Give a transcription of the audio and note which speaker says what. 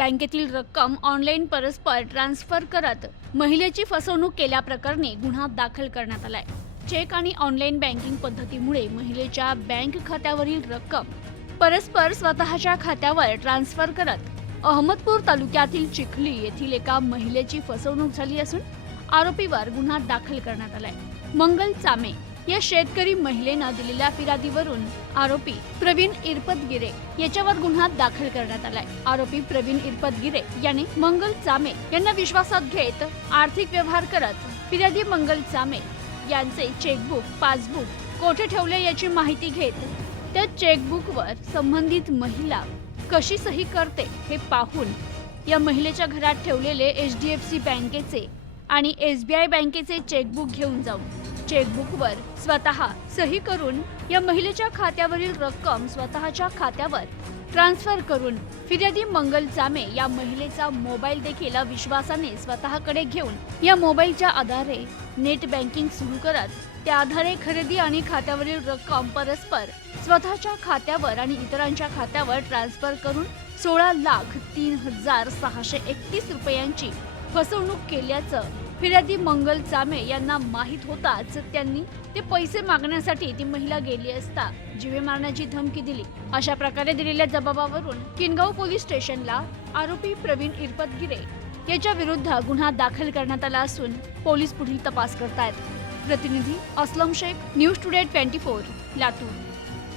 Speaker 1: बँकेतील रक्कम ऑनलाईन परस्पर ट्रान्सफर करत महिलेची फसवणूक केल्याप्रकरणी गुन्हा दाखल करण्यात आलाय. चेक आणि ऑनलाईन बँकिंग पद्धतीमुळे महिलेच्या बँक खात्यावरील रक्कम परस्पर स्वतःच्या खात्यावर ट्रान्सफर करत अहमदपूर तालुक्यातील चिखली येथील एका महिलेची फसवणूक झाली असून आरोपीवर गुन्हा दाखल करण्यात आलाय. मंगल चामे या शेतकरी महिलेनं दिलेल्या फिर्यादीवरून आरोपी प्रवीण इरपतगिरे याच्यावर गुन्हा दाखल करण्यात आलाय. आरोपी प्रवीण इरपतगिरे यांनी मंगल चामे यांना विश्वासात घेत आर्थिक व्यवहार करत फिर्यादी मंगल चामे यांचे चेकबुक पासबुक कोठे ठेवले याची माहिती घेत त्या चेकबुकवर संबंधित महिला कशी सही करते हे पाहून या महिलेच्या घरात ठेवलेले एच डी एफ सी बँकेचे आणि एस बी आय बँकेचे चेकबुक घेऊन जाऊन चेकबुकवर स्वतः सही करून या महिलेच्या खात्यावरील रक्कम स्वतःच्या खात्यावर ट्रान्सफर करून फिर्यादी मंगल जामे या महिलेचा मोबाईल देखील विश्वासाने स्वतःकडे घेऊन या मोबाईलच्या आधारे नेट बँकिंग सुरू करत त्या आधारे खरेदी आणि खात्यावरील रक्कम परस्पर स्वतःच्या खात्यावर आणि इतरांच्या खात्यावर ट्रान्सफर करून सोळा लाख तीन हजार सहाशे एकतीस रुपयांची फसवणूक केल्याचं फिर्यादी मंगल चामे यांना माहीत होताच त्यांनी ते पैसे मागण्यासाठी ती महिला गेली असता. जीवे मारण्याची धमकी दिली. अशा प्रकारे दिलेल्या जबाबावरून किनगाव पोलीस स्टेशनला आरोपी प्रवीण इरपतगिरे याच्या विरुद्ध गुन्हा दाखल करण्यात आला असून पोलीस पुढील तपास करतायत. प्रतिनिधी Aslam Shaikh news today twenty four Latur.